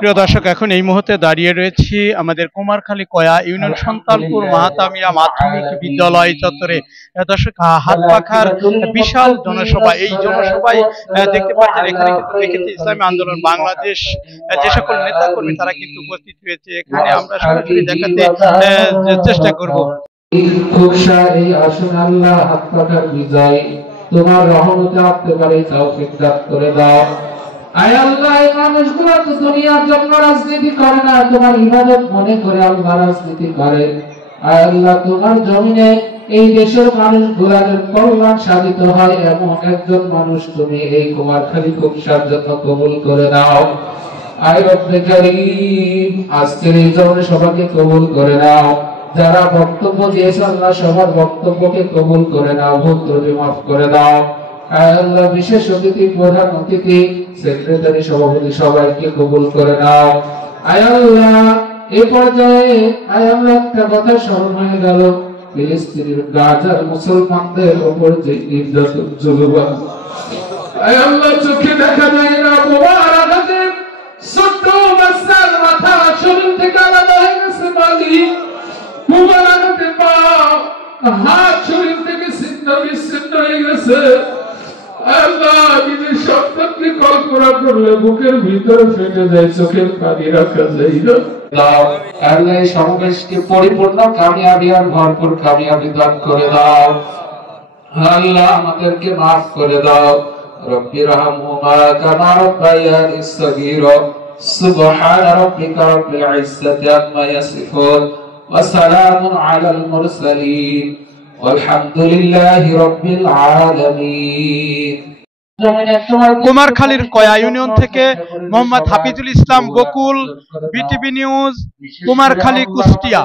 প্রিয় দর্শক, এখন এই মুহূর্তে দাঁড়িয়ে রয়েছি আমাদের কুমারখালী কয়া ইউনিয়ন সন্তানপুর মাহাতামিয়া মাধ্যমিক বিদ্যালয় চত্বরে। দর্শক, হাত পাখার বিশাল জনসভা, এই জনসভায় দেখতে পাচ্ছেন এখানে কিন্তু দেখেছি ইসলামী আন্দোলন বাংলাদেশ যে সকল নেতা কর্মী তারা কিন্তু উপস্থিত হয়েছে। এখানে আমরা সরাসরি দেখাতে চেষ্টা করব। এই আসুন আল্লাহ, হাত পাখার বিজয় তোমার রহমতে আসতে পারে, তৌফিক দান করে দাও। আয় আল্লাহ, এই মানুষগুলো তো দুনিয়ার জন্য রাজনীতি করে না, তোমার ইবাদত মনে করে আল্লাহ রাজনীতি করে। আয় আল্লাহ, তোমার জমিনে এই দেশের মানুষগুলোর কল্যাণ সাধিত হয় এমন একজন মানুষ তুমি এই কুমারখালী কুকসার জন্য কবুল করে নাও। আয় রব্বে কারীম, আজকের এই জনসভাকে কবুল করে নাও। যারা বক্তব্য দিয়েছে আল্লাহ সবার বক্তব্যকে কবুল করে নাও, ভুল ত্রুটি মাফ করে দাও। আয় আল্লাহ, বিশেষ অতিথি, প্রধান অতিথি, সেক্রেটারি, সভাপতি সবাইকে কবুল করে নাও। আয় আল্লাহ, এই পর্যায়ে আয় আল্লাহ একটা কথা স্মরণ হয়ে গেল, ফিলিস্তিনের গাজার মুসলমানদের উপর যে নির্যাতন জুলুম, আয় আল্লাহ চোখে দেখা যায় না, মোবারকাতে ছোট্ট বাচ্চার মাথা শরীর থেকে আলাদা হয়ে গেছে, মালিক মোবারকাতে পা হাত শরীর থেকে ছিন্ন বিচ্ছিন্ন হয়ে গেছে। আল্লাহ, নিজের সন্তানকে কল্পনা করলে বুকের ভিতরে ফেটে যায়, চোখের পানি রাখা যায় না। আল্লাহ, এই সমাবেশকে পরিপূর্ণ কামিয়াবি আর ভরপুর কামিয়াবি দান করে দাও। আল্লাহ, আমাদেরকে মাফ করে দাও। রব্বি রহমহুমা কামা রাব্বায়ানি সগীরা। সুবহান রাব্বিকা রাব্বিল ইজ্জাতি আম্মা ইয়াসিফুন ওয়া সালামুন আলাল মুরসালিন ওয়ালহামদুলিল্লাহি রাব্বিল আলামিন। কুমারখালীর কয়া ইউনিয়ন থেকে মোহাম্মদ হাফিজুল ইসলাম বকুল, বিটিভি নিউজ, কুমারখালী, কুষ্টিয়া।